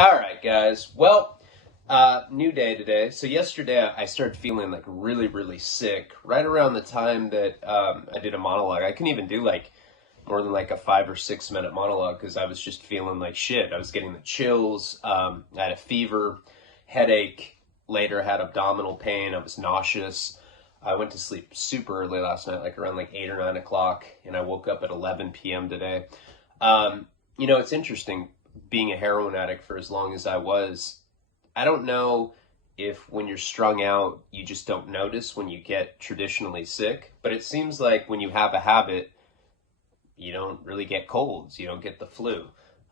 All right, guys. Well, new day today. So yesterday I started feeling like really, really sick. Right around the time that I did a monologue, I couldn't even do like more than like a 5 or 6 minute monologue because I was just feeling like shit. I was getting the chills. I had a fever, headache. Later, had abdominal pain. I was nauseous. I went to sleep super early last night, like around like 8 or 9 o'clock, and I woke up at 11 p.m. today. It's interesting being a heroin addict for as long as I was. I don't know if when you're strung out, you just don't notice when you get traditionally sick, but it seems like when you have a habit, you don't really get colds, you don't get the flu.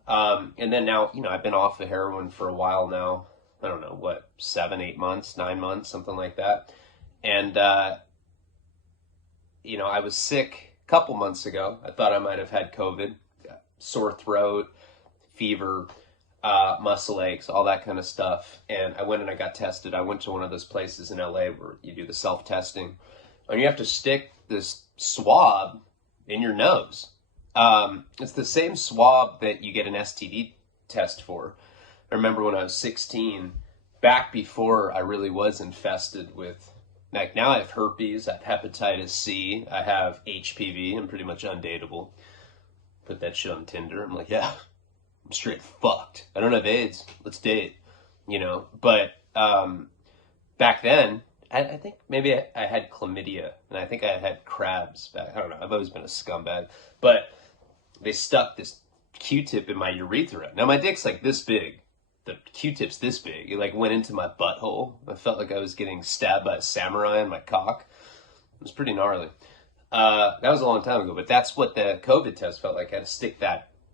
And then now, I've been off the heroin for a while now. I don't know, what, 7, 8 months, 9 months, something like that. And, I was sick a couple months ago. I thought I might have had COVID, sore throat, fever, muscle aches, all that kind of stuff. And I went and I got tested. I went to one of those places in LA where you do the self-testing. And you have to stick this swab in your nose. It's the same swab that you get an STD test for. I remember when I was 16, back before I really was infested with, like now I have herpes, I have hepatitis C, I have HPV, I'm pretty much undateable. Put that shit on Tinder. I'm like, yeah, I'm straight fucked. I don't have AIDS. Let's date. But back then, I think maybe I had chlamydia, and I think I had crabs. I don't know. I've always been a scumbag. But they stuck this Q-tip in my urethra. Now, my dick's like this big. The Q-tip's this big. It like went into my butthole. I felt like I was getting stabbed by a samurai in my cock. It was pretty gnarly. That was a long time ago, but that's what the COVID test felt like. I had to stick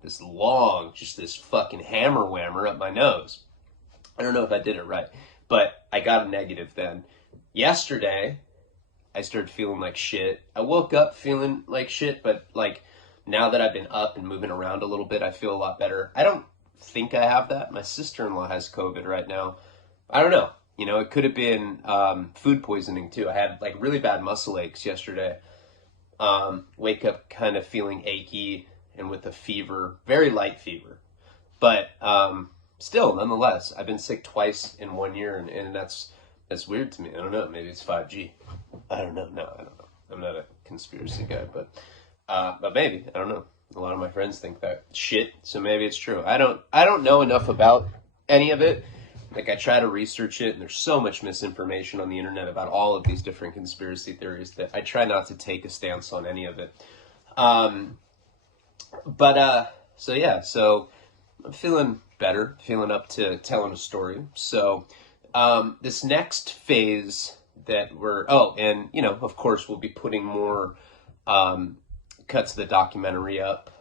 this long, just this fucking hammer whammer up my nose. I don't know if I did it right, but I got a negative then. Yesterday, I started feeling like shit. I woke up feeling like shit, but like now that I've been up and moving around a little bit, I feel a lot better. I don't think I have that. My sister-in-law has COVID right now. I don't know. It could have been food poisoning too. I had like really bad muscle aches yesterday. Wake up kind of feeling achy and with a fever, very light fever. But still, nonetheless, I've been sick twice in 1 year, and that's weird to me. I don't know. Maybe it's 5G. I don't know. No, I don't know. I'm not a conspiracy guy, but maybe. I don't know. A lot of my friends think that shit, so maybe it's true. I don't know enough about any of it. Like, I try to research it, and there's so much misinformation on the internet about all of these different conspiracy theories that I try not to take a stance on any of it. So I'm feeling better, feeling up to telling a story. So this next phase that of course, we'll be putting more cuts of the documentary up,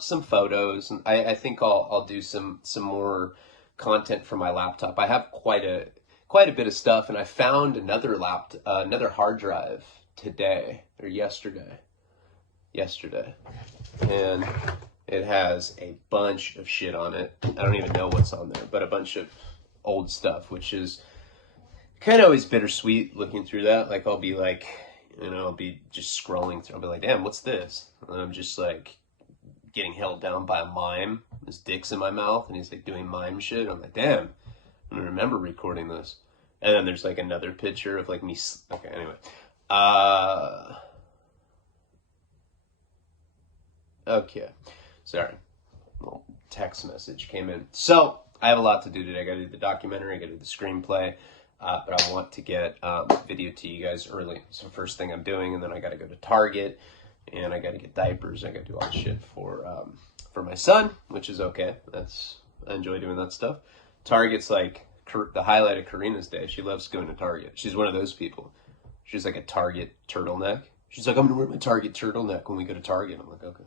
some photos, and I think I'll do some more content from my laptop. I have quite a bit of stuff, and I found another hard drive today or yesterday, and it has a bunch of shit on it. I don't even know what's on there, but a bunch of old stuff, which is kind of always bittersweet looking through that. Like I'll be like, I'll be just scrolling through. I'll be like, damn, what's this? And I'm just like getting held down by a mime. His dick's in my mouth, and he's like doing mime shit. I'm like, damn, I don't remember recording this. And then there's like another picture of like me. Okay, anyway. Okay, sorry. A little text message came in. So I have a lot to do today. I got to do the documentary. I got to do the screenplay. But I want to get video to you guys early. So first thing I'm doing, and then I got to go to Target, and I got to get diapers. I got to do all the shit for my son, which is okay. I enjoy doing that stuff. Target's like the highlight of Karina's day. She loves going to Target. She's one of those people. She's like a Target turtleneck. She's like, I'm gonna wear my Target turtleneck when we go to Target. I'm like, okay,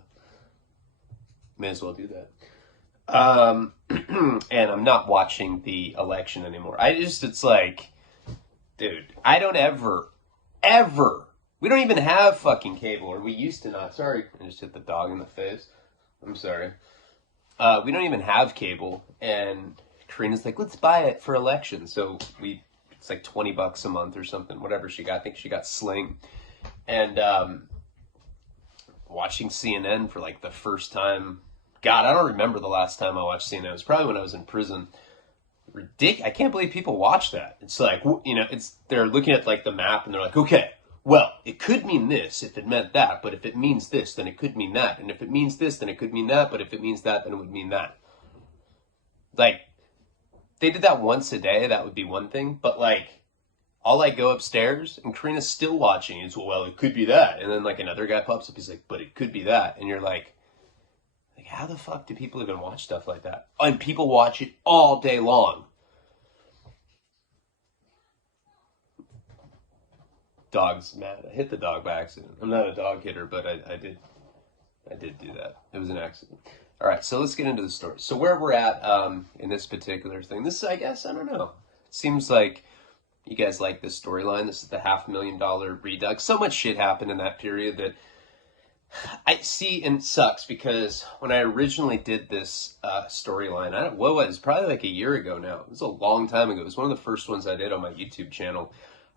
may as well do that. And I'm not watching the election anymore. It's like, dude, I don't ever, we don't even have fucking cable, or we used to not. Sorry, I just hit the dog in the face. I'm sorry. We don't even have cable, and Karina's like, let's buy it for election. So it's like $20 a month or something, whatever she got. I think she got Sling. And watching CNN for like the first time God, I don't remember the last time I watched CNN. It was probably when I was in prison. Ridiculous. I can't believe people watch that. It's like, you know, they're looking at like the map and they're like, okay, well, it could mean this if it meant that, but if it means this, then it could mean that. And if it means this, then it could mean that, but if it means that, then it would mean that. Like, they did that once a day, that would be one thing, but like, I'll like go upstairs and Karina's still watching. It's, well, it could be that. And then like another guy pops up, he's like, but it could be that. And you're like, how the fuck do people even watch stuff like that? And people watch it all day long. Dog's mad. I hit the dog by accident. I'm not a dog hitter, but I did do that. It was an accident. All right, so let's get into the story. So where we're at in this particular thing, this, I guess, I don't know. It seems like you guys like this storyline. This is the $500,000 Redux. So much shit happened in that period that I see, and it sucks because when I originally did this storyline, what was probably like a year ago now. It was a long time ago. It was one of the first ones I did on my YouTube channel.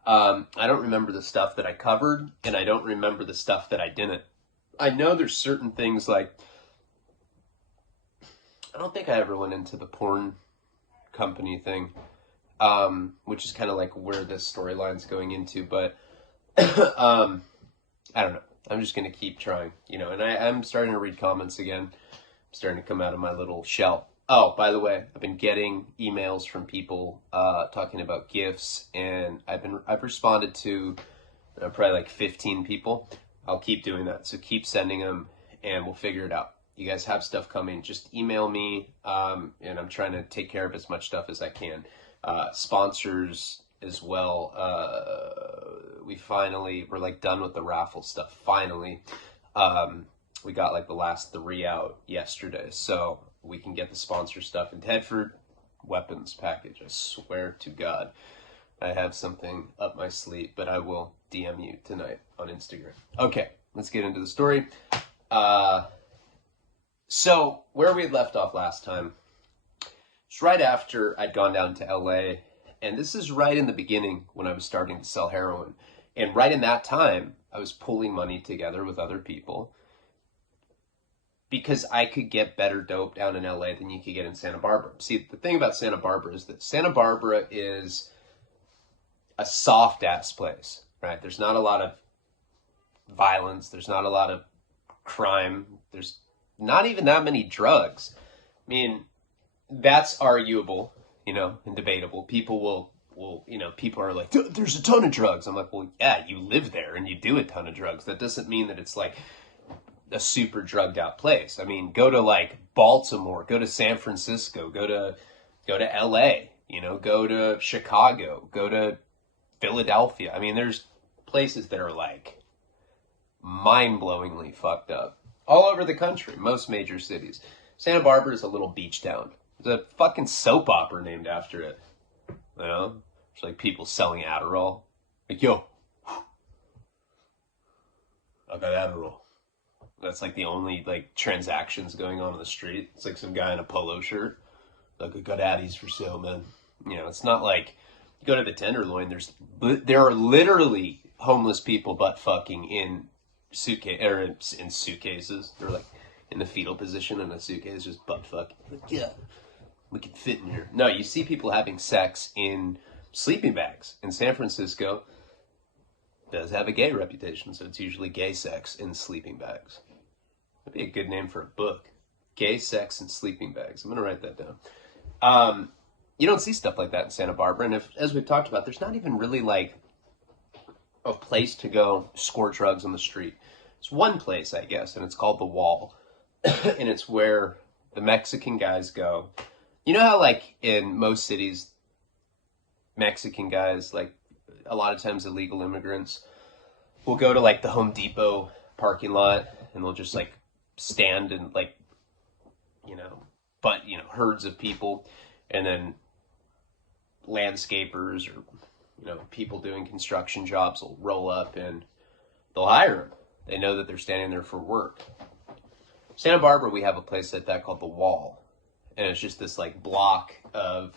I don't remember the stuff that I covered, and I don't remember the stuff that I didn't. I know there's certain things like, I don't think I ever went into the porn company thing, which is kind of like where this storyline's going into, but I don't know. I'm just going to keep trying, you know, and I'm starting to read comments again. I'm starting to come out of my little shell. Oh, by the way, I've been getting emails from people talking about gifts, and I've responded to probably like 15 people. I'll keep doing that, so keep sending them, and we'll figure it out. You guys have stuff coming, just email me, and I'm trying to take care of as much stuff as I can. Sponsors as well. We're like done with the raffle stuff, finally. We got like the last 3 out yesterday, so we can get the sponsor stuff. And Tedford weapons package, I swear to God, I have something up my sleeve, but I will DM you tonight on Instagram. Okay, let's get into the story. So where we had left off last time, it's right after I'd gone down to LA, and this is right in the beginning when I was starting to sell heroin. And right in that time, I was pulling money together with other people because I could get better dope down in LA than you could get in Santa Barbara. See, the thing about Santa Barbara is that Santa Barbara is a soft-ass place, right? There's not a lot of violence. There's not a lot of crime. There's not even that many drugs. I mean, that's arguable, you know, and debatable. People will, you know, people are like, there's a ton of drugs. I'm like, well, yeah, you live there and you do a ton of drugs. That doesn't mean that it's like a super drugged out place. I mean, go to like Baltimore, go to San Francisco, go to LA, you know, go to Chicago, go to Philadelphia. I mean, there's places that are like mind-blowingly fucked up all over the country, most major cities. Santa Barbara is a little beach town. There's a fucking soap opera named after it. You know? There's like people selling Adderall. Like, yo, I got Adderall. That's like the only like transactions going on the street. It's like some guy in a polo shirt. Like, I got Addies for sale, man. You know, it's not like you go to the Tenderloin. There are literally homeless people butt fucking in suitcases. They're like in the fetal position in a suitcase, just butt fucking. Like, yeah, we can fit in here. No, you see people having sex in sleeping bags. In San Francisco, it does have a gay reputation, so it's usually gay sex in sleeping bags. That'd be a good name for a book. Gay sex in sleeping bags. I'm going to write that down. You don't see stuff like that in Santa Barbara. And as we've talked about, there's not even really like a place to go score drugs on the street. It's one place, I guess, and it's called The Wall. And it's where the Mexican guys go. You know how like in most cities, Mexican guys, like a lot of times illegal immigrants, will go to like the Home Depot parking lot and they'll just like stand and like, you know, herds of people, and then landscapers or, you know, people doing construction jobs will roll up and they'll hire them. They know that they're standing there for work. Santa Barbara, we have a place like that called The Wall. And it's just this like block of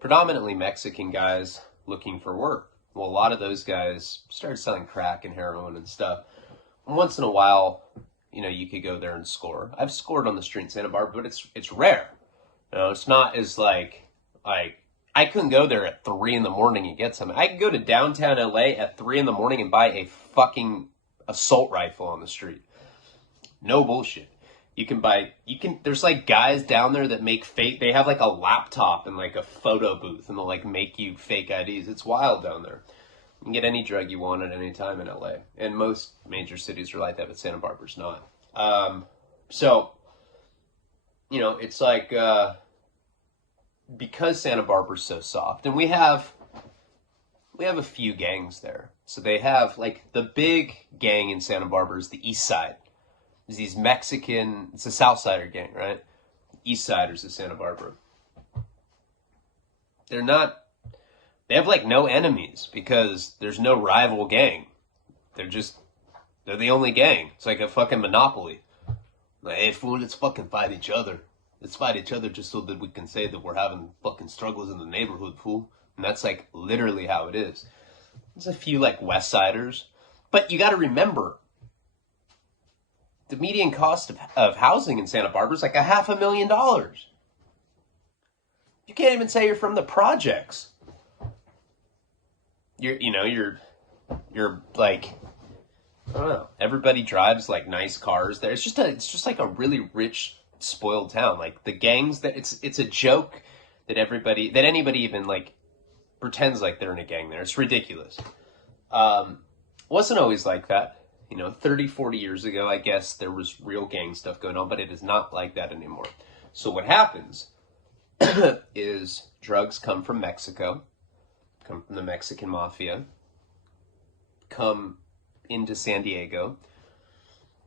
predominantly Mexican guys looking for work. Well, a lot of those guys started selling crack and heroin and stuff. And once in a while, you know, you could go there and score. I've scored on the street in Santa Barbara, but it's rare. You know, it's not as like I couldn't go there at 3 in the morning and get something. I could go to downtown LA at 3 in the morning and buy a fucking assault rifle on the street. No bullshit. There's like guys down there that make fake, they have like a laptop and like a photo booth and they'll like make you fake IDs. It's wild down there. You can get any drug you want at any time in LA. And most major cities are like that, but Santa Barbara's not. So, you know, it's like, because Santa Barbara's so soft, and we have a few gangs there. So they have, like, the big gang in Santa Barbara is the East Side. There's these Mexican, it's a South Sider gang, right? East Siders of Santa Barbara. They have, like, no enemies because there's no rival gang. They're the only gang. It's like a fucking monopoly. Like, hey, fool, let's fucking fight each other. Let's fight each other just so that we can say that we're having fucking struggles in the neighborhood, fool. And that's, like, literally how it is. There's a few, like, West Siders. But you got to remember, the median cost of housing in Santa Barbara is like $500,000. You can't even say you're from the projects. You're like, I don't know. Everybody drives like nice cars there. It's just like a really rich, spoiled town. Like the gangs it's a joke that anybody even like pretends like they're in a gang there. It's ridiculous. Wasn't always like that. 30, 40 years ago, I guess there was real gang stuff going on, but it is not like that anymore. So what happens is drugs come from Mexico, come from the Mexican mafia, come into San Diego.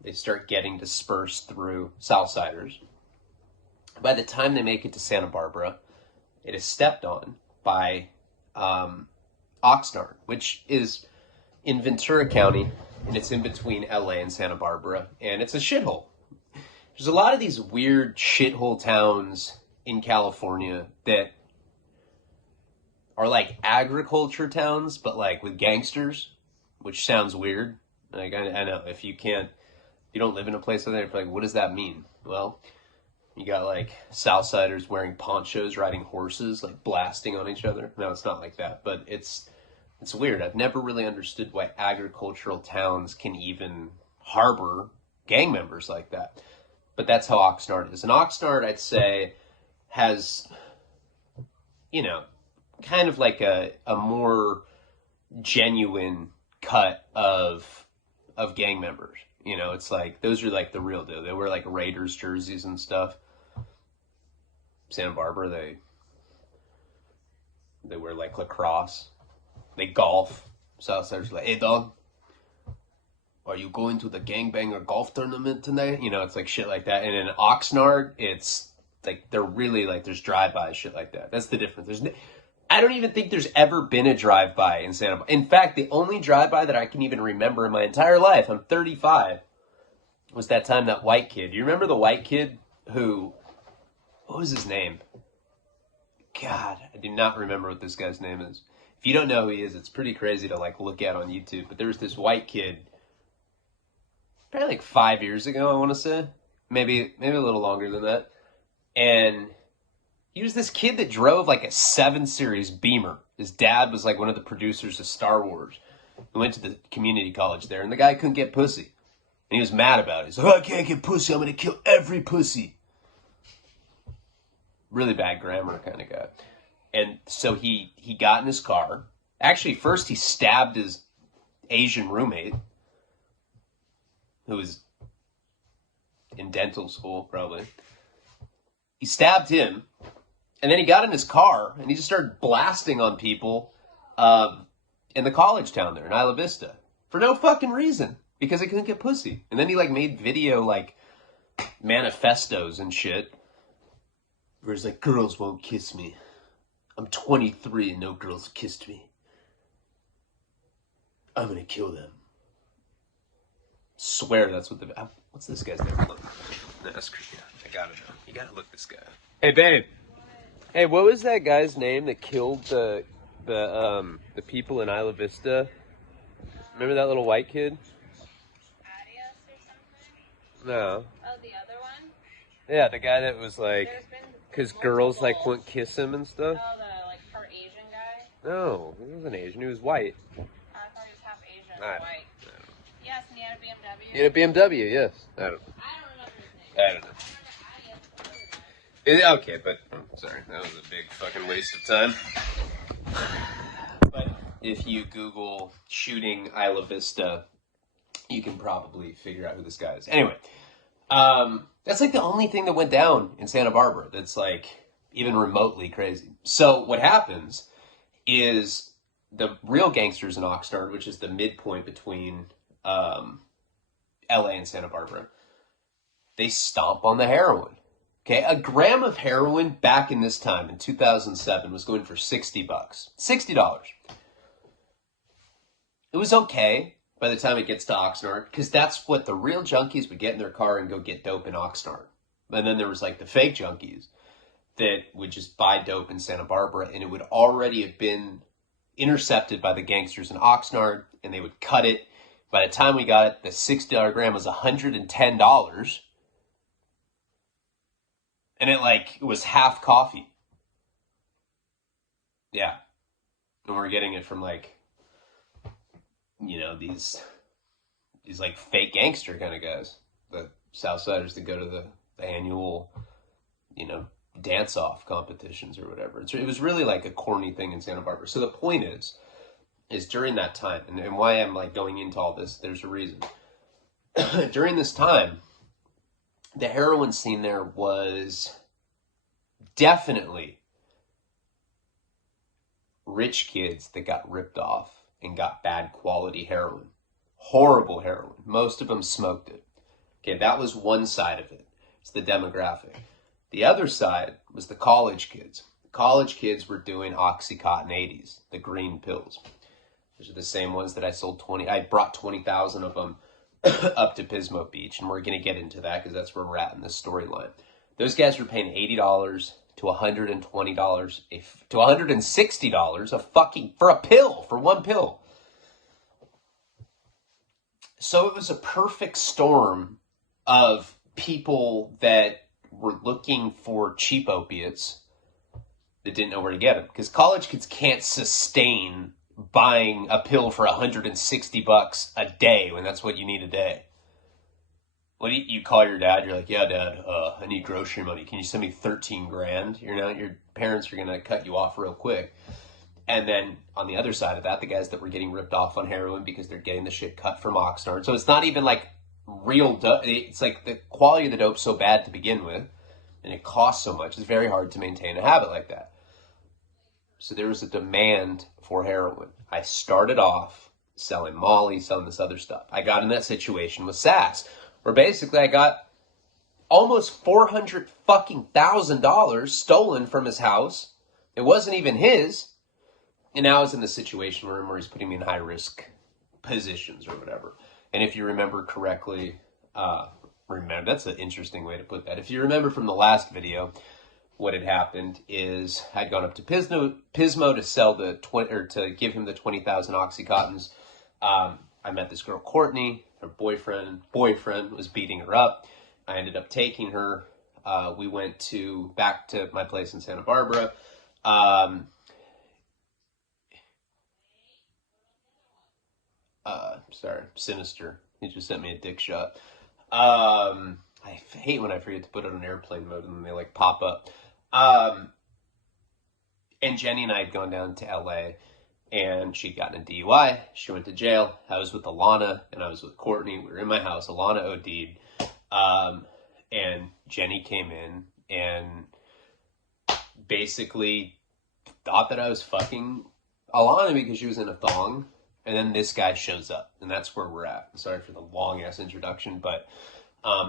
They start getting dispersed through Southsiders. By the time they make it to Santa Barbara, it is stepped on by Oxnard, which is in Ventura County, and it's in between LA and Santa Barbara, and it's a shithole. There's a lot of these weird shithole towns in California that are like agriculture towns, but like with gangsters, which sounds weird. Like I know if you don't live in a place like that, you're like, what does that mean? Well, you got like Southsiders wearing ponchos, riding horses, like blasting on each other. No, it's not like that, but it's weird. I've never really understood why agricultural towns can even harbor gang members like that. But that's how Oxnard is. And Oxnard, I'd say, has, kind of like a more genuine cut of gang members. It's like, those are like the real deal. They wear like Raiders jerseys and stuff. Santa Barbara, they wear like lacrosse. They golf. Southsiders like, hey dog, are you going to the gangbanger golf tournament tonight? It's like shit like that. And in Oxnard, it's like, they're really like, there's drive-by shit like that. That's the difference. I don't even think there's ever been a drive-by in Santa Barbara. In fact, the only drive-by that I can even remember in my entire life, I'm 35, was that time that white kid. You remember the white kid what was his name? God, I do not remember what this guy's name is. If you don't know who he is, it's pretty crazy to like look at on YouTube. But there was this white kid, probably like 5 years ago, I want to say. Maybe a little longer than that. And he was this kid that drove like a 7 Series Beamer. His dad was like one of the producers of Star Wars. He went to the community college there, and the guy couldn't get pussy. And he was mad about it. He's like, oh, I can't get pussy. I'm going to kill every pussy. Really bad grammar kind of guy. And so he got in his car. Actually, first he stabbed his Asian roommate, who was in dental school, probably. He stabbed him, and then he got in his car, and he just started blasting on people in the college town there in Isla Vista for no fucking reason, because he couldn't get pussy. And then he like made video like manifestos and shit, where he's like, girls won't kiss me. I'm 23 and no girls kissed me. I'm gonna kill them. Swear that's what what's this guy's name? Look. No, that's creepy. I gotta know. You gotta look this guy up. Hey, babe. Hey, what was that guy's name that killed the people in Isla Vista? Remember that little white kid? No. Oh, the other one? Yeah, the guy that was like, because girls like wouldn't kiss him and stuff. Oh, the like part Asian guy? No, he wasn't Asian. He was white. I thought he was half Asian and I white. Yes, and he had a BMW. He had a BMW, yes. I don't know. I don't remember his name. I don't know. Okay, but sorry, that was a big fucking waste of time. But if you Google shooting Isla Vista, you can probably figure out who this guy is. Anyway, that's like the only thing that went down in Santa Barbara that's like even remotely crazy. So what happens is the real gangsters in Oxnard, which is the midpoint between LA and Santa Barbara, they stomp on the heroin. Okay, a gram of heroin back in this time in 2007 was going for $60. $60. It was okay by the time it gets to Oxnard, because that's what the real junkies would get in their car and go get dope in Oxnard. And then there was like the fake junkies that would just buy dope in Santa Barbara, and it would already have been intercepted by the gangsters in Oxnard, and they would cut it. By the time we got it, the $60 gram was $110. And it was half coffee. Yeah. And we're getting it from these like fake gangster kind of guys. The Southsiders that go to the annual, dance off competitions or whatever. It was really like a corny thing in Santa Barbara. So the point is during that time, and why I'm like going into all this, there's a reason. During this time, the heroin scene there was definitely rich kids that got ripped off and got bad quality heroin. Horrible heroin. Most of them smoked it. Okay, that was one side of it. It's the demographic. The other side was the college kids. The college kids were doing Oxycontin 80s, the green pills. Those are the same ones that I brought 20,000 of them up to Pismo Beach, and we're going to get into that because that's where we're at in this storyline. Those guys were paying $80 to $120 to $160 for a pill, for one pill. So it was a perfect storm of people that were looking for cheap opiates that didn't know where to get them, because college kids can't sustain buying a pill for $160 a day when that's what you need a day. What do you call your dad? You're like, yeah, Dad, I need grocery money. Can you send me 13 grand? Your parents are going to cut you off real quick. And then on the other side of that, the guys that were getting ripped off on heroin because they're getting the shit cut from Oxnard. So it's not even like real dope. It's like the quality of the dope's so bad to begin with, and it costs so much. It's very hard to maintain a habit like that. So there was a demand for heroin. I started off selling Molly, selling this other stuff. I got in that situation with Sass, where basically I got almost $400,000 stolen from his house. It wasn't even his. And now I was in the situation where he's putting me in high risk positions or whatever. And if you remember correctly, that's an interesting way to put that. If you remember from the last video, what had happened is I'd gone up to Pismo to sell to give him the 20,000 Oxycontins. I met this girl, Courtney. Her boyfriend was beating her up. I ended up taking her. We went back to my place in Santa Barbara. Sorry, Sinister. He just sent me a dick shot. I hate when I forget to put it on airplane mode and then they pop up. And Jenny and I had gone down to LA, and she'd gotten a DUI. She went to jail. I was with Alana and I was with Courtney. We were in my house. Alana OD'd. And Jenny came in and basically thought that I was fucking Alana because she was in a thong. And then this guy shows up, and that's where we're at. Sorry for the long-ass introduction, but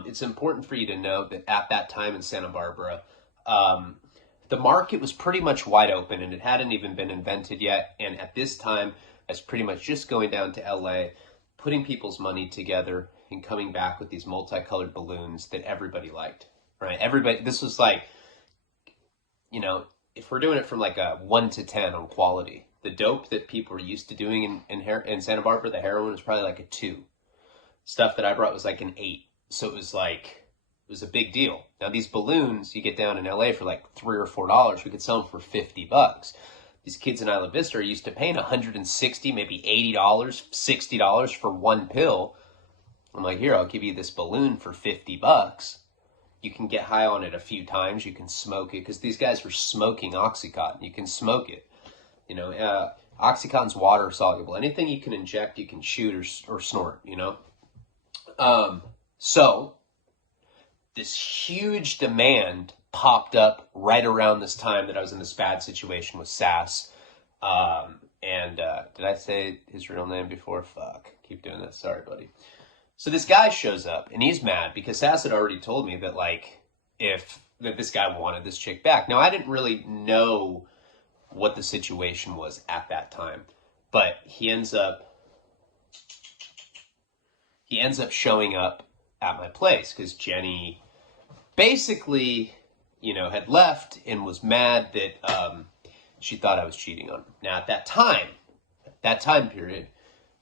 it's important for you to know that at that time in Santa Barbara, the market was pretty much wide open, and it hadn't even been invented yet. And at this time, I was pretty much just going down to LA, putting people's money together, and coming back with these multicolored balloons that everybody liked, right? This was like, if we're doing it from like a 1 to 10 on quality, the dope that people were used to doing in Santa Barbara, the heroin was probably like a 2. Stuff that I brought was like an 8. So it was a big deal. Now these balloons you get down in LA for like $3 or $4. We could sell them for $50. These kids in Isla Vista are used to paying $160, maybe $80, $60 for one pill. I'm like, here, I'll give you this balloon for $50. You can get high on it a few times. You can smoke it because these guys were smoking Oxycontin. You can smoke it. You know, Oxycontin's water soluble. Anything you can inject, you can shoot or snort. You know. So this huge demand popped up right around this time that I was in this bad situation with Sass. Did I say his real name before? Fuck. Keep doing this. Sorry, buddy. So this guy shows up and he's mad because Sass had already told me that that this guy wanted this chick back. Now I didn't really know what the situation was at that time, but he ends up showing up at my place because Jenny basically, you know, had left and was mad that she thought I was cheating on her. Now at that time period,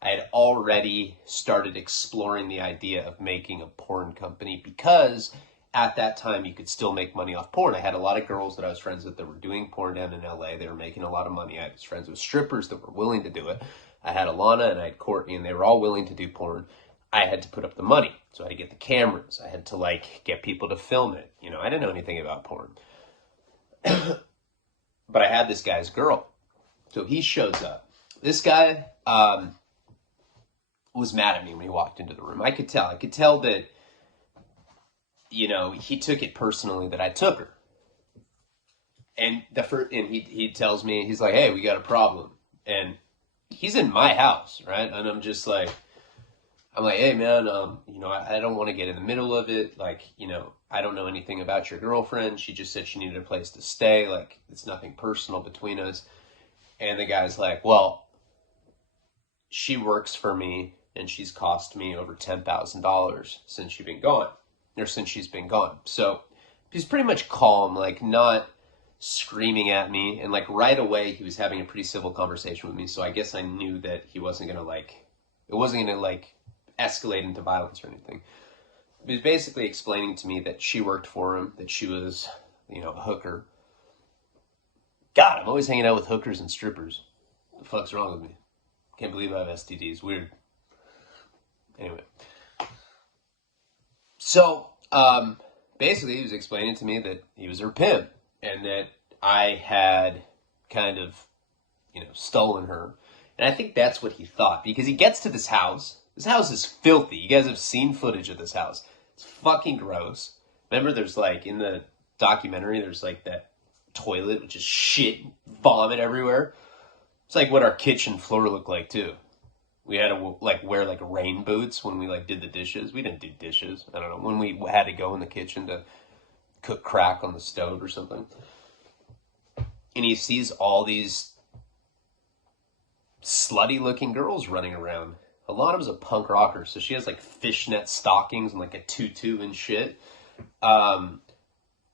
I had already started exploring the idea of making a porn company because at that time you could still make money off porn. I had a lot of girls that I was friends with that were doing porn down in LA. They were making a lot of money. I was friends with strippers that were willing to do it. I had Alana and I had Courtney and they were all willing to do porn. I had to put up the money. So I had to get the cameras. I had to get people to film it. You know, I didn't know anything about porn. But I had this guy's girl. So he shows up. This guy was mad at me when he walked into the room. I could tell that, you know, he took it personally that I took her. And he tells me, he's like, hey, we got a problem. And he's in my house, right? And I'm just like, hey, man, you know, I don't want to get in the middle of it. You know, I don't know anything about your girlfriend. She just said she needed a place to stay. It's nothing personal between us. And the guy's like, well, she works for me and she's cost me over $10,000 since she's been gone. So he's pretty much calm, not screaming at me. And right away he was having a pretty civil conversation with me. So I guess I knew that he wasn't going to it wasn't going to escalate into violence or anything. He was basically explaining to me that she worked for him, that she was, you know, a hooker. God, I'm always hanging out with hookers and strippers. What the fuck's wrong with me? Can't believe I have STDs. Weird. Anyway. So, basically he was explaining to me that he was her pimp and that I had kind of, you know, stolen her. And I think that's what he thought because he gets to this house. This house is filthy. You guys have seen footage of this house. It's fucking gross. Remember there's in the documentary, there's that toilet with just shit, vomit everywhere. It's what our kitchen floor looked like too. We had to wear rain boots when we did the dishes. We didn't do dishes. I don't know. When we had to go in the kitchen to cook crack on the stove or something. And he sees all these slutty looking girls running around. Alana was a punk rocker, so she has fishnet stockings and a tutu and shit.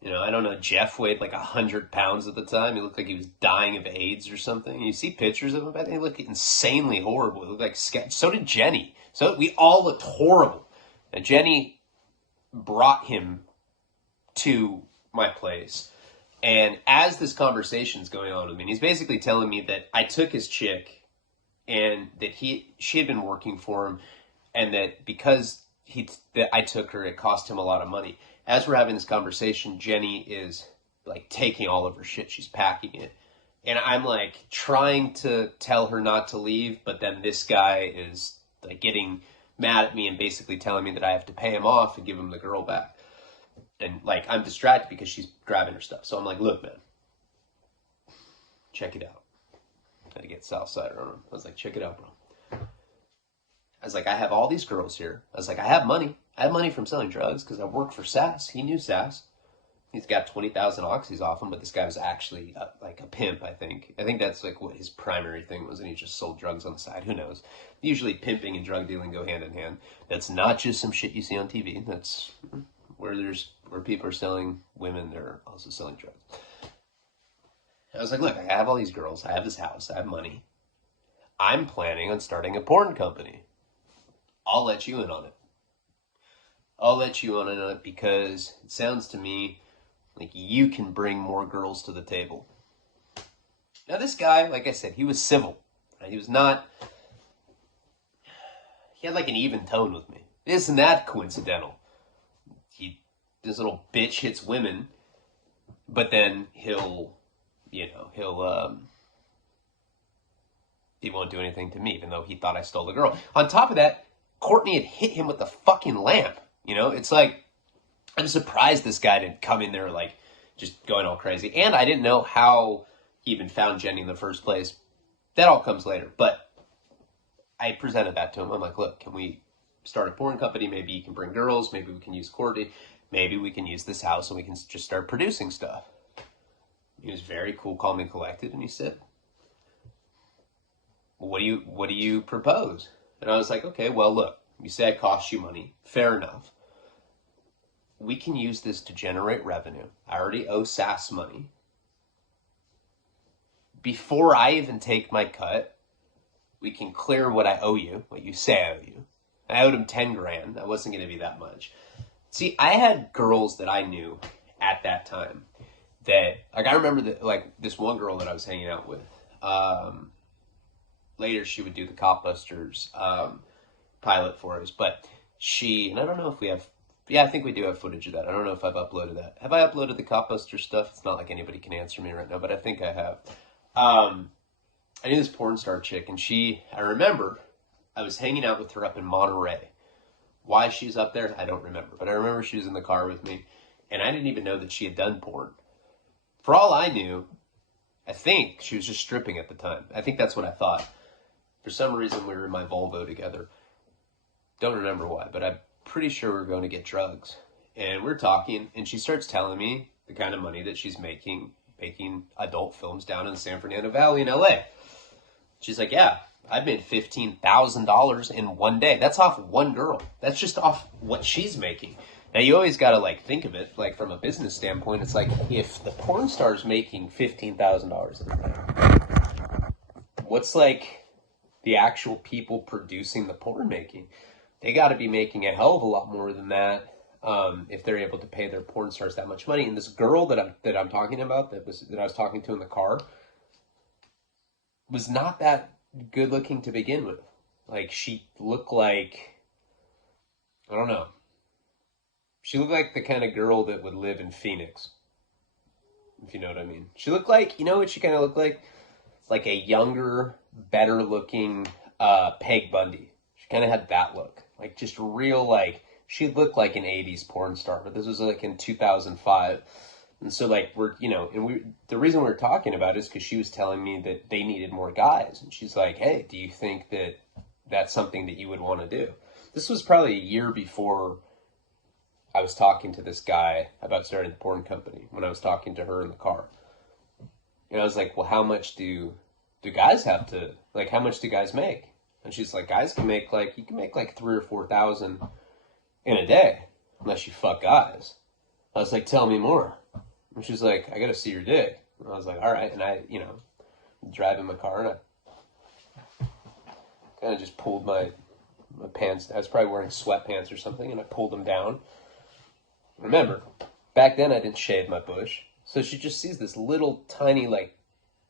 You know, I don't know, Jeff weighed 100 pounds at the time. He looked like he was dying of AIDS or something. You see pictures of him, but they look insanely horrible. They look like sketch. So did Jenny. So we all looked horrible. And Jenny brought him to my place. And as this conversation's going on with me, and he's basically telling me that I took his chick and that she had been working for him and that because I took her, it cost him a lot of money. As we're having this conversation, Jenny is taking all of her shit. She's packing it. And I'm trying to tell her not to leave, but then this guy is getting mad at me and basically telling me that I have to pay him off and give him the girl back. And I'm distracted because she's grabbing her stuff. So I'm look, man, check it out. I had to get Southsider on him. I was check it out, bro. I was I have all these girls here. I was I have money. I have money from selling drugs because I work for Sass. He knew Sass. He's got 20,000 oxys off him, but this guy was actually a pimp, I think. I think that's what his primary thing was, and he just sold drugs on the side. Who knows? Usually pimping and drug dealing go hand in hand. That's not just some shit you see on TV. That's where people are selling women, they're also selling drugs. I was look, I have all these girls. I have this house. I have money. I'm planning on starting a porn company. I'll let you in on it. I'll let you on it because it sounds to me like you can bring more girls to the table. Now, this guy, like I said, he was civil. Right? He was not. He had like an even tone with me. Isn't that coincidental? This little bitch hits women, but then he won't do anything to me, even though he thought I stole the girl. On top of that, Courtney had hit him with the fucking lamp. It's like, I'm surprised this guy didn't come in there like just going all crazy. And I didn't know how he even found Jenny in the first place. That all comes later. But I presented that to him. I'm like, look, can we start a porn company? Maybe you can bring girls. Maybe we can use Courtney. Maybe we can use this house and we can just start producing stuff. He was very cool, calm, and collected. And he said, what do you propose? And I was like, okay, well, look, you say I cost you money. Fair enough. We can use this to generate revenue. I already owe SAS money. Before I even take my cut, we can clear what I owe you, what you say I owe you. I owed him 10 grand. That wasn't going to be that much. See, I had girls that I knew at that time that, like, I remember that, like, this one girl that I was hanging out with. Later, she would do the Copbusters pilot for us, but and I don't know if we have, yeah, I think we do have footage of that. I don't know if I've uploaded that. Have I uploaded the Copbusters stuff? It's not like anybody can answer me right now, but I think I have. I knew this porn star chick, and I remember I was hanging out with her up in Monterey. Why she's up there, I don't remember. But I remember she was in the car with me, and I didn't even know that she had done porn. For all I knew, I think she was just stripping at the time. I think that's what I thought. For some reason, we were in my Volvo together. Don't remember why, but I'm pretty sure we were going to get drugs. And we're talking, and she starts telling me the kind of money that she's making adult films down in the San Fernando Valley in LA. She's like, yeah, I've made $15,000 in one day. That's off one girl. That's just off what she's making. Now, you always got to, like, think of it, like, from a business standpoint. It's like, if the porn star's making $15,000 in a day, what's, like, the actual people producing the porn making? They got to be making a hell of a lot more than that if they're able to pay their porn stars that much money. And this girl that I'm talking about, that I was talking to in the car, was not that good looking to begin with. Like, she looked like, I don't know. She looked like the kind of girl that would live in Phoenix, if you know what I mean. She looked like, you know what she kind of looked like? Like a younger, better looking Peg Bundy. She kind of had that look. Like, just real, like, she looked like an 80s porn star, but this was like in 2005. And so, like, the reason we were talking about it is because she was telling me that they needed more guys. And she's like, hey, do you think that that's something that you would want to do? This was probably a year before I was talking to this guy about starting the porn company, when I was talking to her in the car. And I was like, well, how much do guys have to, like, how much do guys make? And she's like, guys can make, like, you can make, like, 3,000 or 4,000 in a day, unless you fuck guys. I was like, tell me more. And she's like, I got to see your dick. And I was like, all right. And I, drive in my car, and I kind of just pulled my pants. I was probably wearing sweatpants or something, and I pulled them down. Remember, back then I didn't shave my bush. So she just sees this little tiny, like,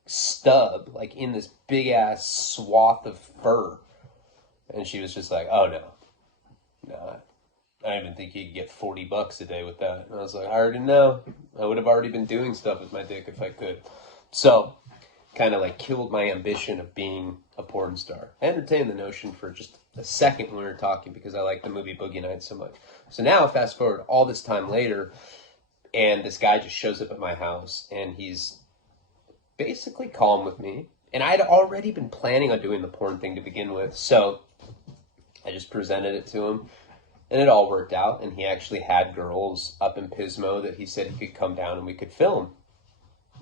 stub, like, in this big-ass swath of fur. And she was just like, oh, no. I didn't even think you could get $40 a day with that. And I was like, I already know. I would have already been doing stuff with my dick if I could. So, kind of like killed my ambition of being a porn star. I entertained the notion for just a second when we were talking because I like the movie Boogie Nights so much. So now, fast forward all this time later, and this guy just shows up at my house, and he's basically calm with me. And I'd already been planning on doing the porn thing to begin with, so I just presented it to him. And it all worked out, and he actually had girls up in Pismo that he said he could come down and we could film.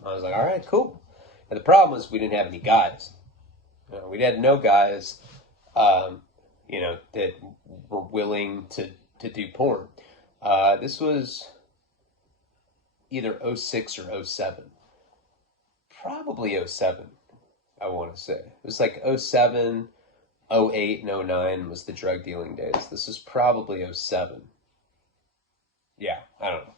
I was like, all right, cool. And the problem was we didn't have any guys. We had no guys, that were willing to do porn. This was either 06 or 07. Probably 07, I want to say. It was like 07... 08 and 09 was the drug dealing days. This was probably 07. Yeah, I don't know.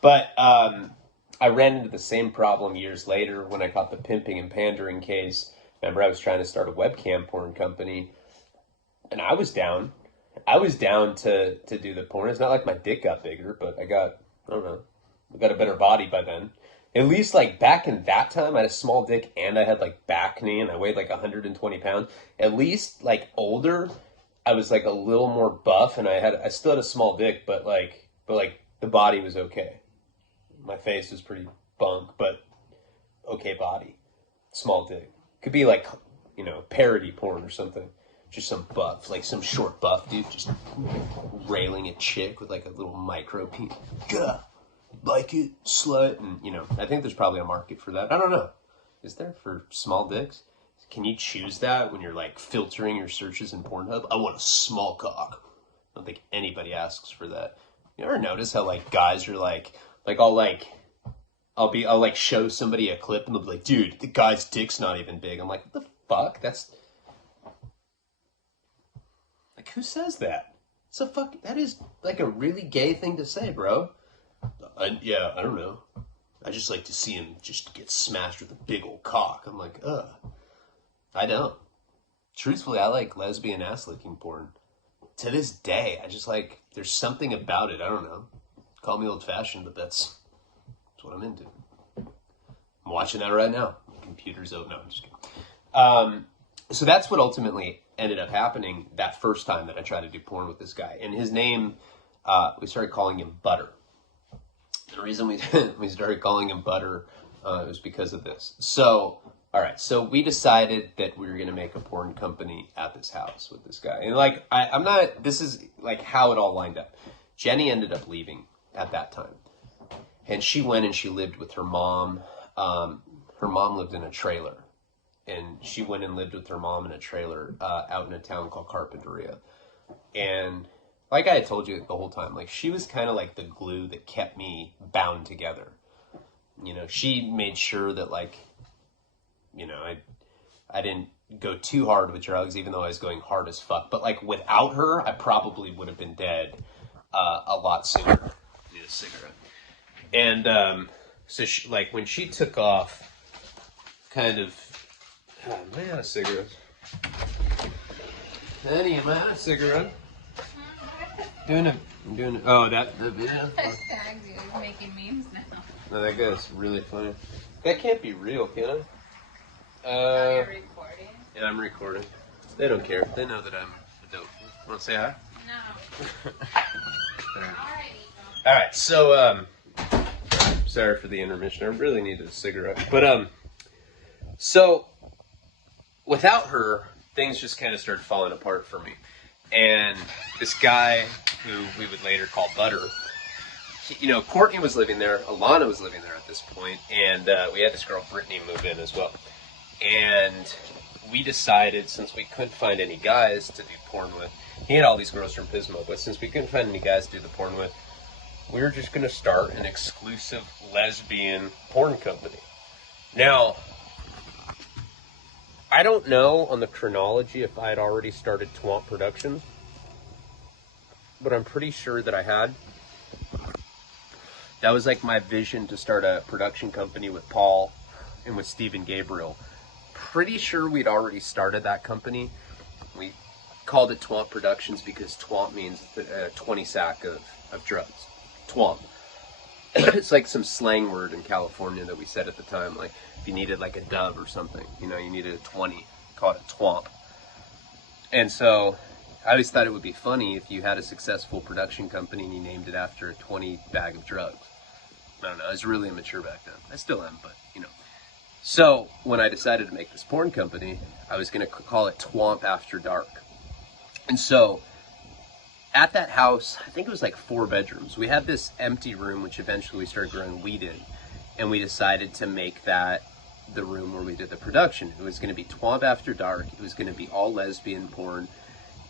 But I ran into the same problem years later when I caught the pimping and pandering case. Remember, I was trying to start a webcam porn company, and I was down. I was down to do the porn. It's not like my dick got bigger, but I don't know, I got a better body by then. At least like back in that time, I had a small dick and I had like back knee and I weighed like 120 pounds. At least like older, I was like a little more buff and I still had a small dick, but the body was okay. My face was pretty bunk, but okay body. Small dick. Could be like, parody porn or something. Just some buff, like some short buff dude just railing a chick with like a little micro penis. Yeah, like it, slut. And, I think there's probably a market for that. I don't know. Is there for small dicks? Can you choose that when you're like filtering your searches in Pornhub? I want a small cock. I don't think anybody asks for that. You ever notice how like guys are I'll like show somebody a clip and they'll be like, dude, the guy's dick's not even big. I'm like, what the fuck? That's like, who says that? That is like a really gay thing to say, bro. Yeah, I don't know. I just like to see him just get smashed with a big old cock. I'm like, ugh. I don't. Truthfully, I like lesbian ass licking porn. To this day, I just like, there's something about it. I don't know. Call me old fashioned, but that's what I'm into. I'm watching that right now. My computer's open. No, I'm just kidding. So that's what ultimately ended up happening that first time that I tried to do porn with this guy. And his name, we started calling him Butter. The reason we started calling him Butter was because of this. So, all right. So we decided that we were going to make a porn company at this house with this guy. And like, this is like how it all lined up. Jenny ended up leaving at that time. And she went and she lived with her mom. Her mom lived in a trailer. And she went and lived with her mom in a trailer out in a town called Carpinteria. And like I had told you the whole time, like she was kind of like the glue that kept me bound together. She made sure that like, I didn't go too hard with drugs, even though I was going hard as fuck. But like without her, I probably would have been dead a lot sooner. I need a cigarette. And so she, like when she took off, kind of. Oh, am I out of cigarettes? Penny, am I out of cigarette? I'm doing it. Oh, the video? Tagged you. He's making memes now. No, that guy's really funny. That can't be real, can it? You're recording? Yeah, I'm recording. They don't care. They know that I'm a dope. Want to say hi? No. Alright, so, sorry for the intermission. I really needed a cigarette. But, so, without her, things just kind of started falling apart for me. And this guy, who we would later call Butter, Courtney was living there, Alana was living there at this point, and we had this girl, Brittany, move in as well. And we decided, since we couldn't find any guys to do porn with, he had all these girls from Pismo, but since we couldn't find any guys to do the porn with, we were just going to start an exclusive lesbian porn company. Now, I don't know on the chronology if I had already started Twomp Productions, but I'm pretty sure that I had. That was like my vision to start a production company with Paul and with Stephen Gabriel. Pretty sure we'd already started that company. We called it Twomp Productions because Twomp means 20 sack of drugs. Twomp. It's like some slang word in California that we said at the time, like if you needed like a dub or something, you needed a 20, call it a twomp. And so I always thought it would be funny if you had a successful production company and you named it after a 20 bag of drugs. I don't know, I was really immature back then. I still am, but So when I decided to make this porn company, I was going to call it Twomp After Dark. And so at that house, I think it was like 4 bedrooms. We had this empty room, which eventually we started growing weed in. And we decided to make that the room where we did the production. It was going to be Twomp After Dark. It was going to be all lesbian porn.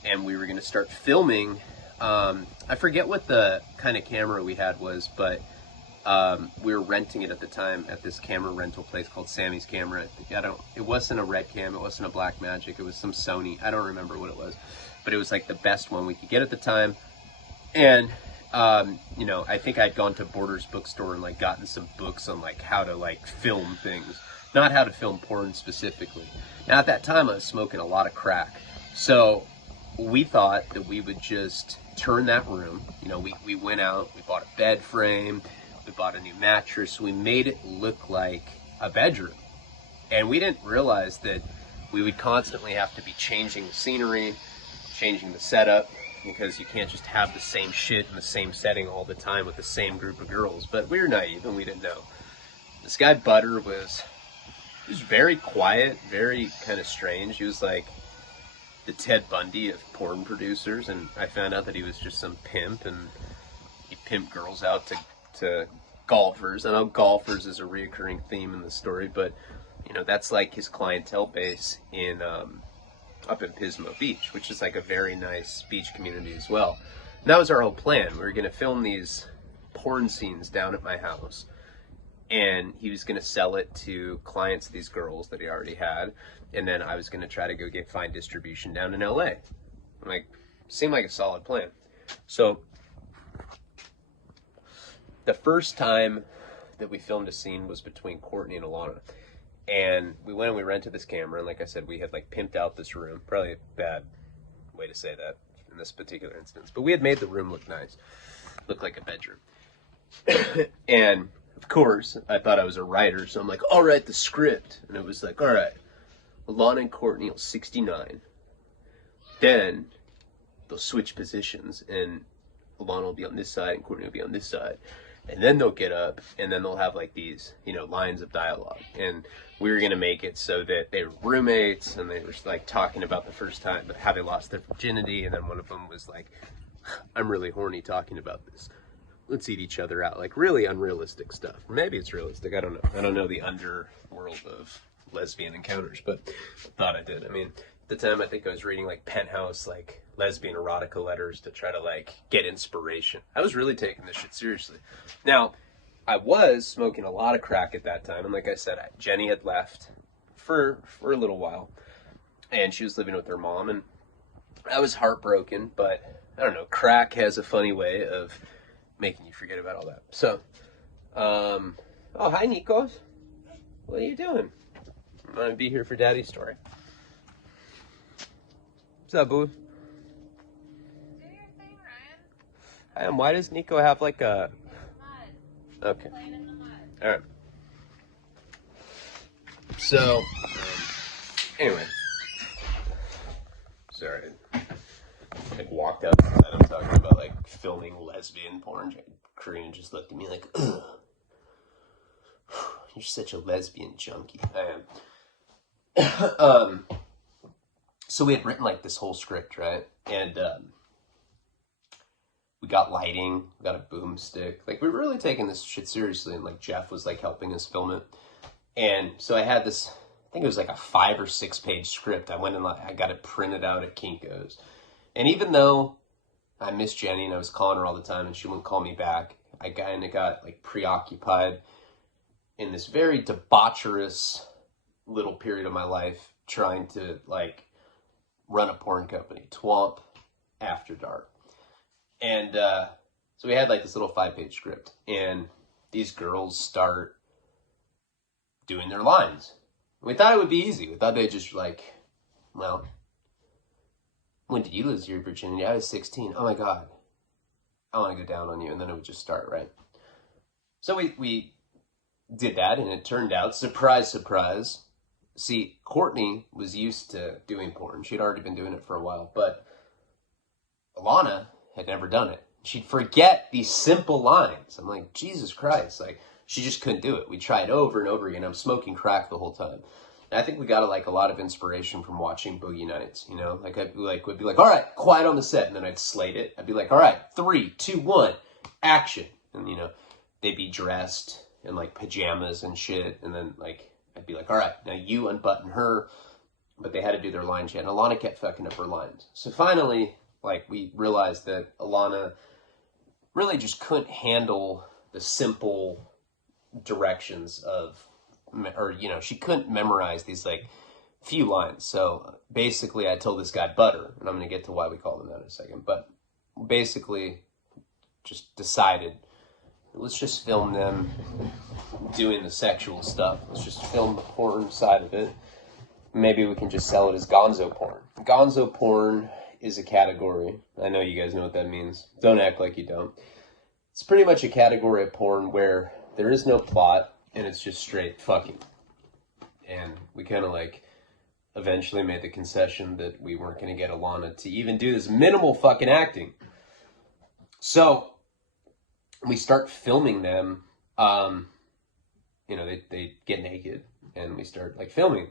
And we were going to start filming. I forget what the kind of camera we had was, but we were renting it at the time at this camera rental place called Sammy's Camera. It wasn't a Red Cam. It wasn't a Black Magic. It was some Sony. I don't remember what it was. But it was like the best one we could get at the time. And you know, I think I'd gone to Borders bookstore and like gotten some books on like how to like film things, not how to film porn specifically. Now at that time I was smoking a lot of crack, so we thought that we would just turn that room. You know, we went out, we bought a bed frame, we bought a new mattress, we made it look like a bedroom, and we didn't realize that we would constantly have to be changing the scenery, changing the setup, because you can't just have the same shit in the same setting all the time with the same group of girls. But we were naive and we didn't know. This guy Butter he was very quiet, very kind of strange. He was like the Ted Bundy of porn producers, and I found out that he was just some pimp, and he pimped girls out to golfers. I know golfers is a reoccurring theme in the story, but you know, that's like his clientele base in up in Pismo Beach, which is like a very nice beach community as well. And that was our whole plan. We were going to film these porn scenes down at my house, and he was going to sell it to clients of these girls that he already had, and then I was going to try to go find distribution down in LA. I'm like, seemed like a solid plan. So the first time that we filmed a scene was between Courtney and Alana. And we went and we rented this camera, and like I said, we had like pimped out this room. Probably a bad way to say that in this particular instance, but we had made the room look nice, look like a bedroom. And of course, I thought I was a writer, so I'm like, I'll write the script. And it was like, all right, Alana and Courtney will 69. Then they'll switch positions, and Alana will be on this side and Courtney will be on this side. And then they'll get up, and then they'll have like these, you know, lines of dialogue. And we were going to make it so that they were roommates, and they were like talking about the first time, but how they lost their virginity. And then one of them was like, I'm really horny talking about this. Let's eat each other out. Like really unrealistic stuff. Maybe it's realistic. I don't know. I don't know the underworld of lesbian encounters, but I thought I did. I mean, at the time, I think I was reading like Penthouse, like lesbian erotica letters to try to like get inspiration. I was really taking this shit seriously. Now, I was smoking a lot of crack at that time, and like I said, Jenny had left for a little while, and she was living with her mom, and I was heartbroken. But I don't know, crack has a funny way of making you forget about all that. So, oh hi Nikos, what are you doing? I'm gonna be here for Daddy's story. What's up, boo? Do your thing, Ryan. And why does Nico have like a... Mud. Okay. Playing in the mud. All right. So, anyway. Sorry. I walked up and I'm talking about like filming lesbian porn. Karina just looked at me like, ugh. You're such a lesbian junkie. I am. So we had written like this whole script, right? And we got lighting, we got a boomstick. Like we were really taking this shit seriously, and like Jeff was like helping us film it. And so I had this, I think it was like a 5 or 6 page script. I went and I got it printed out at Kinko's. And even though I missed Jenny and I was calling her all the time and she wouldn't call me back, I kind of got like preoccupied in this very debaucherous little period of my life trying to like run a porn company, Twomp After Dark. And so we had like this little 5-page script, and these girls start doing their lines. We thought it would be easy. We thought they'd just like, well, when did you lose your virginity? I was 16. Oh my God, I want to go down on you. And then it would just start, right? So we did that, and it turned out, surprise, surprise. See, Courtney was used to doing porn. She'd already been doing it for a while, but Alana had never done it. She'd forget these simple lines. I'm like, Jesus Christ. Like, she just couldn't do it. We tried over and over again. I'm smoking crack the whole time. And I think we got like a lot of inspiration from watching Boogie Nights, you know? Like, would be like, all right, quiet on the set. And then I'd slate it. I'd be like, all right, 3, 2, 1, action. And, you know, they'd be dressed in like pajamas and shit. And then like, I'd be like, all right, now you unbutton her. But they had to do their line chant. And Alana kept fucking up her lines. So finally, like, we realized that Alana really just couldn't handle the simple directions of, or, you know, she couldn't memorize these, like, few lines. So basically, I told this guy Butter, and I'm going to get to why we call him that in a second. But basically, just decided, let's just film them doing the sexual stuff. Let's just film the porn side of it. Maybe we can just sell it as gonzo porn. Gonzo porn is a category. I know you guys know what that means. Don't act like you don't. It's pretty much a category of porn where there is no plot and it's just straight fucking. And we kind of like eventually made the concession that we weren't going to get Alana to even do this minimal fucking acting. So we start filming them. They get naked and we start like filming,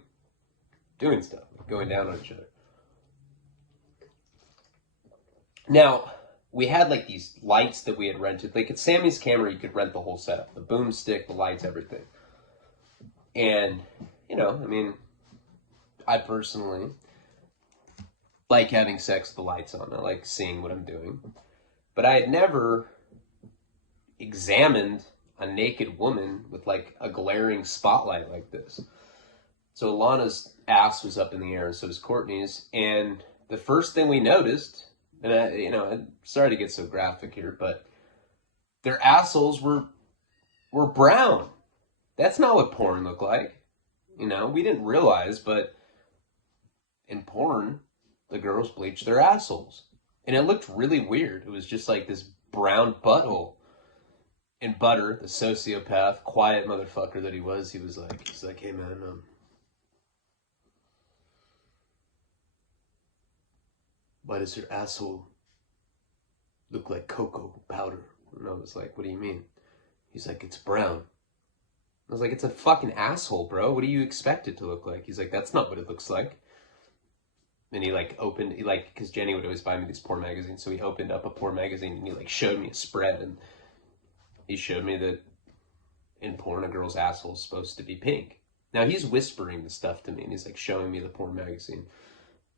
doing stuff, going down on each other. Now, we had like these lights that we had rented. Like at Sammy's camera, you could rent the whole setup, the boomstick, the lights, everything. And, I personally like having sex with the lights on. I like seeing what I'm doing. But I had never examined a naked woman with like a glaring spotlight like this. So Alana's ass was up in the air and so was Courtney's. And the first thing we noticed, and I'm sorry to get so graphic here, but their assholes were brown. That's not what porn looked like. We didn't realize, but in porn, the girls bleached their assholes. And it looked really weird. It was just like this brown butthole. And Butter, the sociopath, quiet motherfucker that he was, he's like, hey man, why does your asshole look like cocoa powder? And I was like, what do you mean? He's like, it's brown. I was like, it's a fucking asshole, bro. What do you expect it to look like? He's like, that's not what it looks like. And he because Jenny would always buy me these porn magazines, so he opened up a porn magazine and he like showed me a spread, and he showed me that in porn a girl's asshole is supposed to be pink. Now he's whispering the stuff to me and he's like showing me the porn magazine.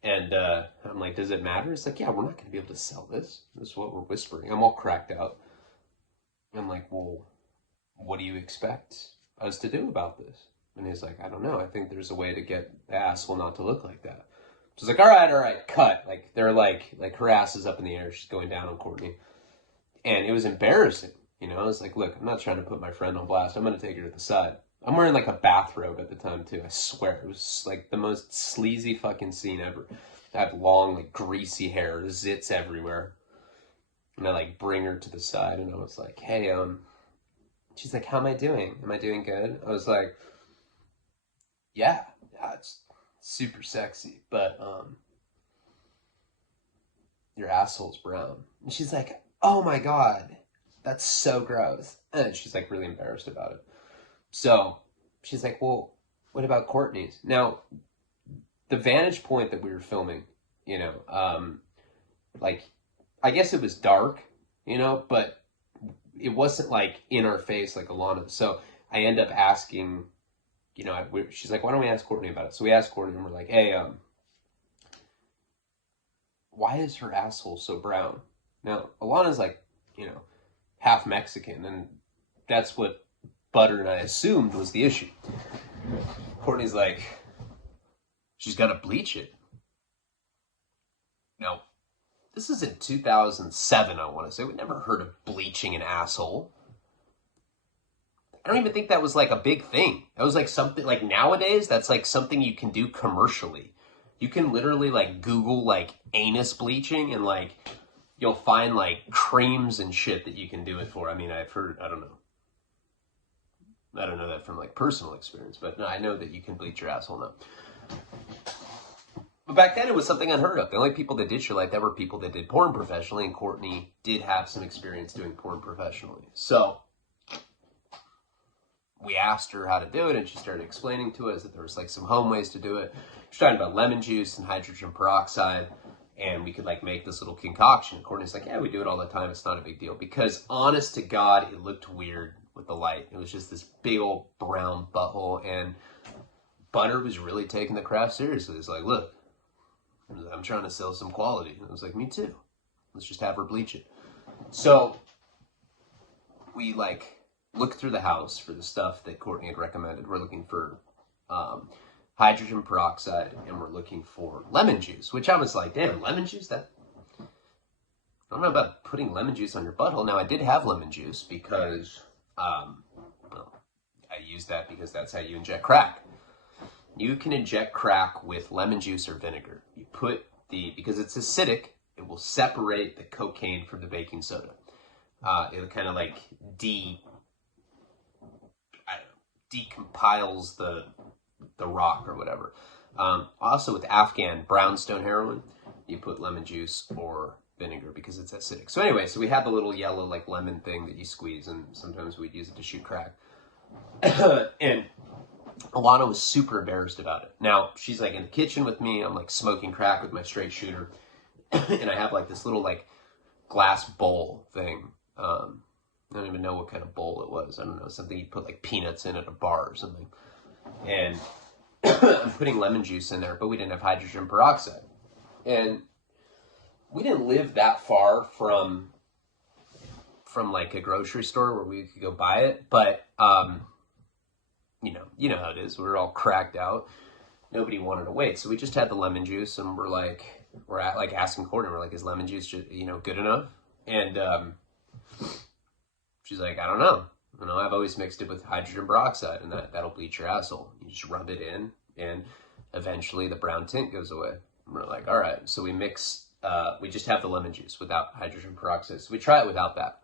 And I'm like, does it matter? It's like, yeah, we're not going to be able to sell this. This is what we're whispering. I'm all cracked out. I'm like, well, what do you expect us to do about this? And he's like, I don't know. I think there's a way to get the asshole not to look like that. She's like, all right, cut. Like, they're like her ass is up in the air. She's going down on Courtney. And it was embarrassing. I was like, look, I'm not trying to put my friend on blast. I'm going to take her to the side. I'm wearing like a bathrobe at the time too. I swear. It was like the most sleazy fucking scene ever. I have long, like greasy hair, zits everywhere. And I like bring her to the side and I was like, hey, she's like, how am I doing? Am I doing good? I was like, yeah, it's super sexy, but your asshole's brown. And she's like, oh my God, that's so gross. And she's like really embarrassed about it. So she's like, well, what about Courtney's? Now, the vantage point that we were filming, I guess it was dark, but it wasn't like in our face like Alana. So I end up asking, she's like, why don't we ask Courtney about it? So we asked Courtney and we're like, hey, why is her asshole so brown? Now, Alana's like, half Mexican, and that's what Butter and I assumed was the issue. Courtney's like, she's got to bleach it. Now, this is in 2007, I want to say. We never heard of bleaching an asshole. I don't even think that was like a big thing. That was like something, like nowadays, that's like something you can do commercially. You can literally like Google like anus bleaching and like you'll find like creams and shit that you can do it for. I've heard, I don't know that from like personal experience, but no, I know that you can bleach your asshole now. But back then it was something unheard of. The only people that did shit like that were people that did porn professionally, and Courtney did have some experience doing porn professionally. So we asked her how to do it, and she started explaining to us that there was like some home ways to do it. She's talking about lemon juice and hydrogen peroxide, and we could like make this little concoction. Courtney's like, yeah, we do it all the time. It's not a big deal. Because honest to God, it looked weird with the light. It was just this big old brown butthole, and Butter was really taking the craft seriously. It's like, look, I'm trying to sell some quality. And I was like, me too. Let's just have her bleach it. So we like looked through the house for the stuff that Courtney had recommended. We're looking for hydrogen peroxide, and we're looking for lemon juice, which I was like, damn, lemon juice? I don't know about putting lemon juice on your butthole. Now, I did have lemon juice because, well, I used that because that's how you inject crack. You can inject crack with lemon juice or vinegar. You put because it's acidic, it will separate the cocaine from the baking soda. It'll kind of like decompiles the rock or whatever. Also with Afghan brownstone heroin, you put lemon juice or vinegar because it's acidic. So anyway, so we had the little yellow like lemon thing that you squeeze, and sometimes we'd use it to shoot crack. And Alana was super embarrassed about it. Now, she's like in the kitchen with me. I'm like smoking crack with my straight shooter. And I have like this little like glass bowl thing. I don't even know what kind of bowl it was. I don't know, something you put like peanuts in at a bar or something. And I'm putting lemon juice in there, but we didn't have hydrogen peroxide. And we didn't live that far from like a grocery store where we could go buy it. But, you know how it is. We were all cracked out. Nobody wanted to wait. So we just had the lemon juice, and we're asking Courtney, we're like, is lemon juice, good enough? And she's like, I don't know. I've always mixed it with hydrogen peroxide, and that'll bleach your asshole. You just rub it in, and eventually the brown tint goes away. And we're like, all right. So we just have the lemon juice without hydrogen peroxide. So we try it without that.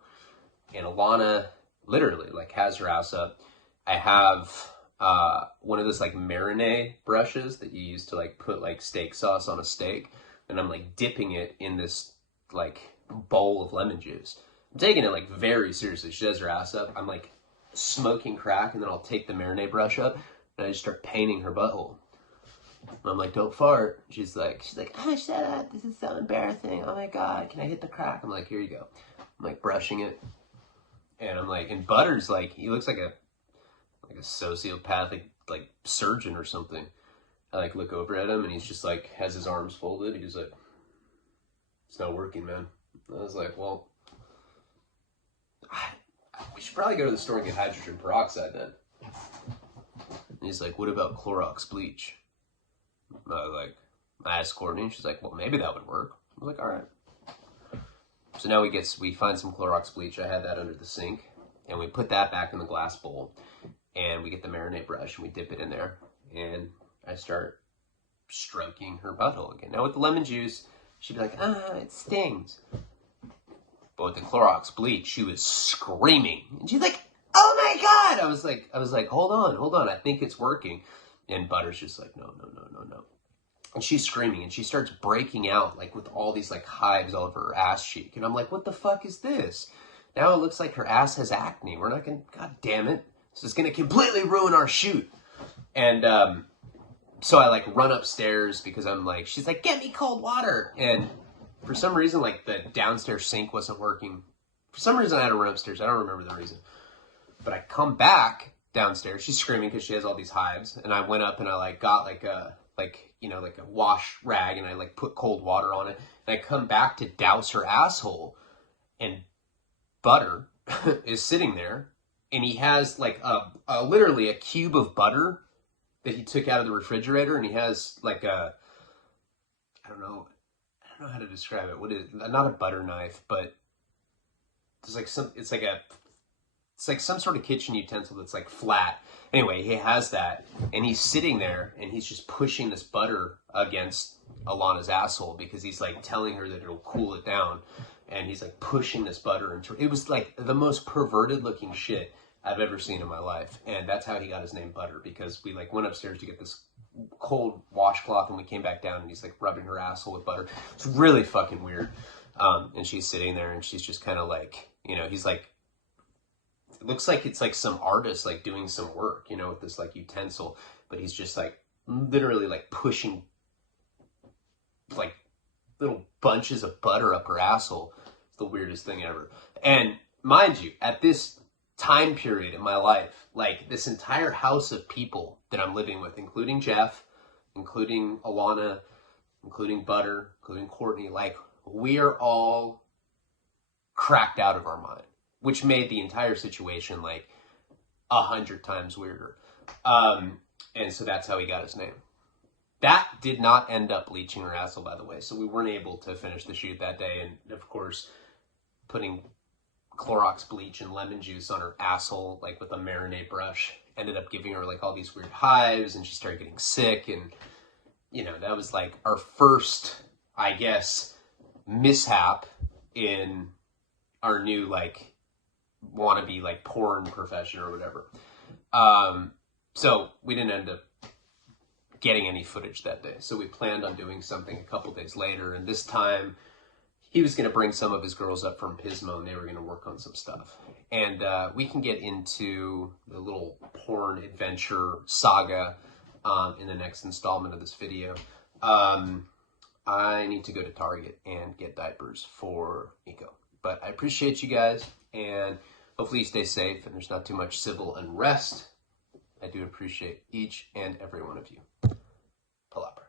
And Alana literally like has her ass up. I have one of those like marinade brushes that you use to like put like steak sauce on a steak, and I'm like dipping it in this like bowl of lemon juice. I'm taking it like very seriously. She has her ass up. I'm like smoking crack, and then I'll take the marinade brush up and I just start painting her butthole. And I'm like, don't fart. She's like, oh, shut up. This is so embarrassing. Oh my God, can I hit the crack? I'm like, here you go. I'm like brushing it. And I'm like, and Butter's like, he looks like a sociopathic like surgeon or something. I like look over at him, and he's just like has his arms folded. He's like, it's not working, man. And I was like, well, we should probably go to the store and get hydrogen peroxide then. And he's like, what about Clorox bleach? I asked Courtney, and she's like, well, maybe that would work. I was like, all right. So now we find some Clorox bleach. I had that under the sink, and we put that back in the glass bowl, and we get the marinade brush, and we dip it in there, and I start stroking her butthole again. Now with the lemon juice, she'd be like, it stings. But with the Clorox bleach, she was screaming, and she's like, oh my God! I was like, hold on, I think it's working. And Butter's just like, no. And she's screaming, and she starts breaking out, like, with all these, like, hives all over her ass cheek. And I'm like, what the fuck is this? Now it looks like her ass has acne. We're not gonna, God damn it. This is gonna completely ruin our shoot. And, so I, like, run upstairs because I'm like, she's like, get me cold water. And for some reason, like, the downstairs sink wasn't working. For some reason, I had to run upstairs. I don't remember the reason. But I come back downstairs. She's screaming because she has all these hives. And I went up and I, like, got, like a wash rag, and I like put cold water on it, and I come back to douse her asshole, and Butter is sitting there, and he has like literally a cube of butter that he took out of the refrigerator, and he has like I don't know how to describe it. What is not a butter knife, but it's like some sort of kitchen utensil that's like flat. Anyway, he has that, and he's sitting there, and he's just pushing this butter against Alana's asshole because he's like telling her that it'll cool it down, and he's like pushing this butter into it. Was like the most perverted looking shit I've ever seen in my life, and that's how he got his name Butter, because we like went upstairs to get this cold washcloth, and we came back down, and he's like rubbing her asshole with butter. It's really fucking weird. And she's sitting there, and she's just kind of like, he's like, it looks like it's like some artist like doing some work, with this like utensil, but he's just like literally like pushing like little bunches of butter up her asshole. It's the weirdest thing ever. And mind you, at this time period in my life, like this entire house of people that I'm living with, including Jeff, including Alana, including Butter, including Courtney, like we are all cracked out of our mind, which made the entire situation like 100 times weirder. And so that's how he got his name. That did not end up bleaching her asshole, by the way. So we weren't able to finish the shoot that day. And of course, putting Clorox bleach and lemon juice on her asshole, like with a marinade brush, ended up giving her like all these weird hives, and she started getting sick. And, you know, that was like our first, I guess, mishap in our new like wannabe like porn profession or whatever. So we didn't end up getting any footage that day. So we planned on doing something a couple days later, and this time he was going to bring some of his girls up from Pismo, and they were going to work on some stuff. And we can get into the little porn adventure saga in the next installment of this video. I need to go to Target and get diapers for Nico. But I appreciate you guys, and hopefully you stay safe and there's not too much civil unrest. I do appreciate each and every one of you. PALABRA.